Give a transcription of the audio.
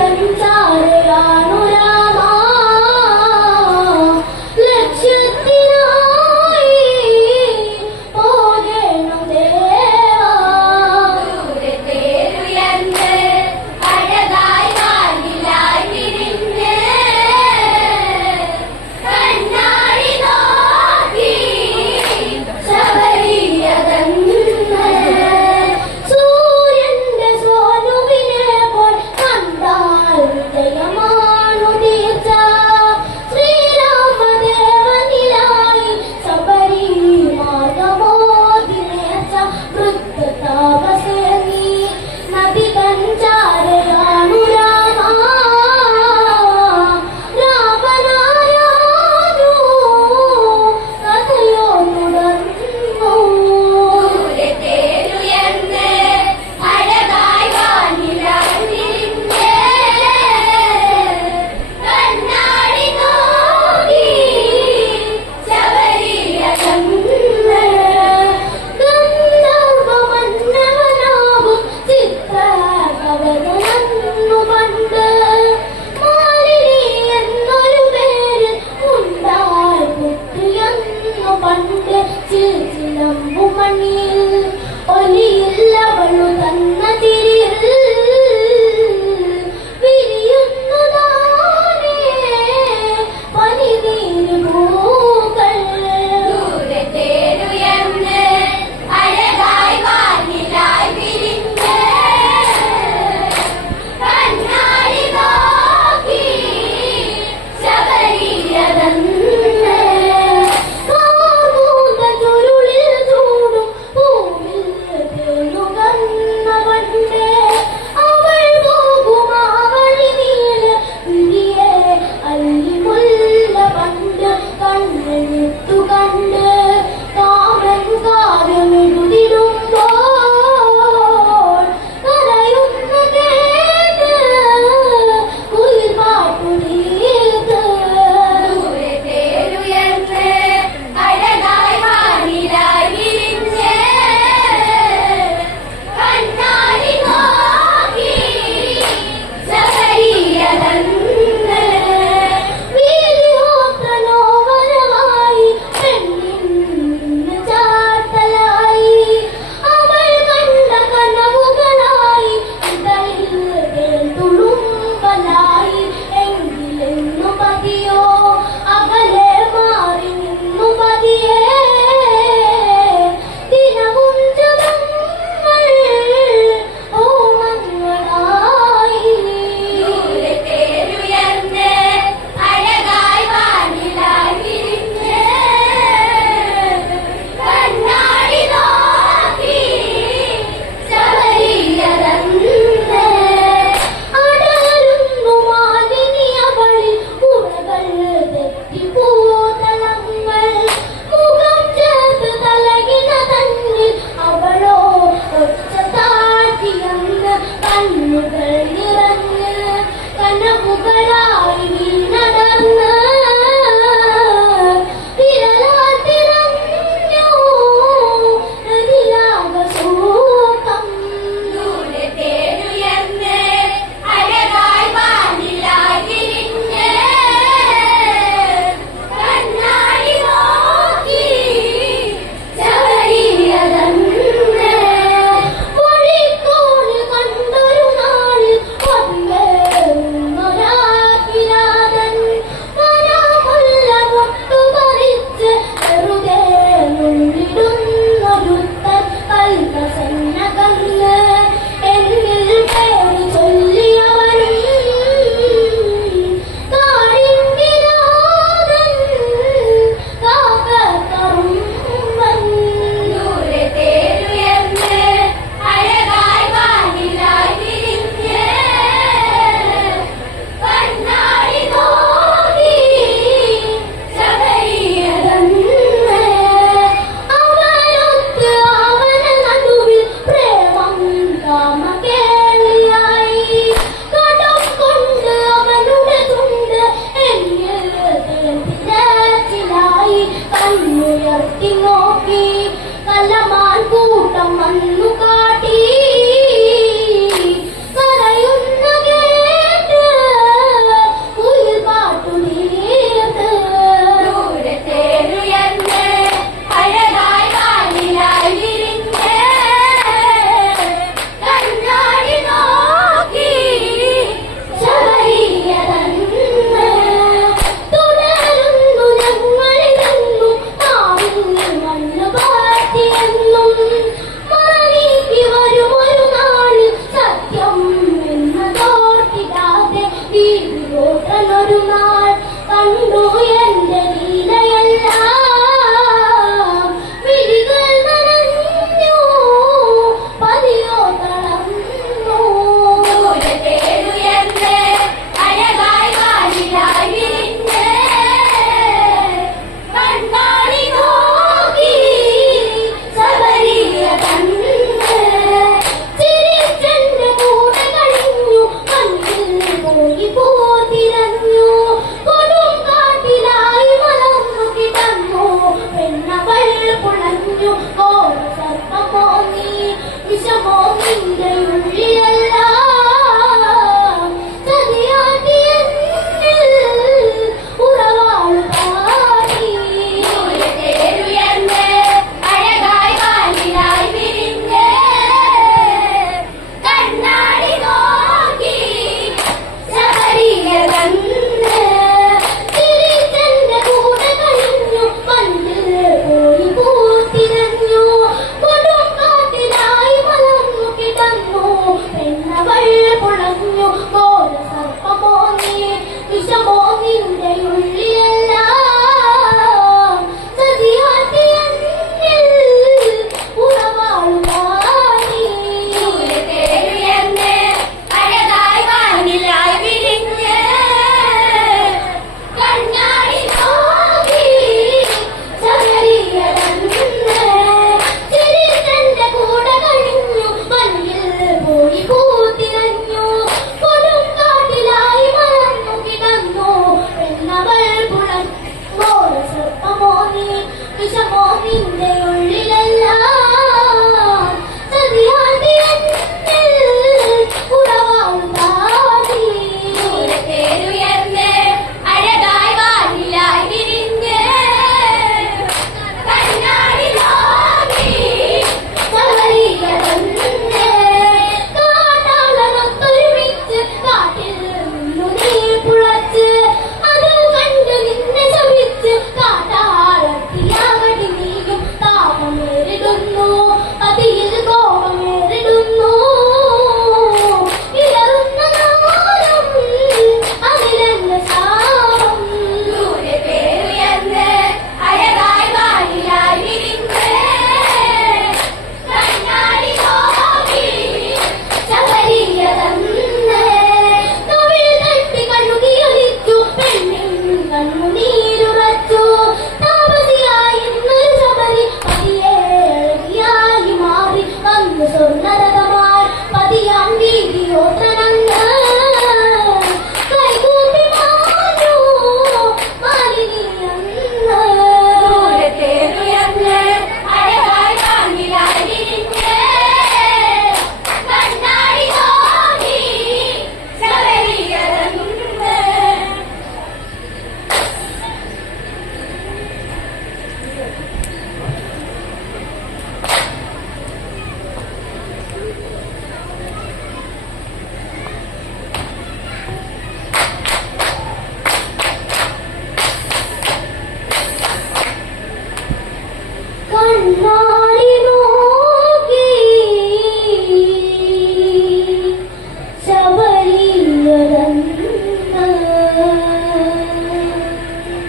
salut.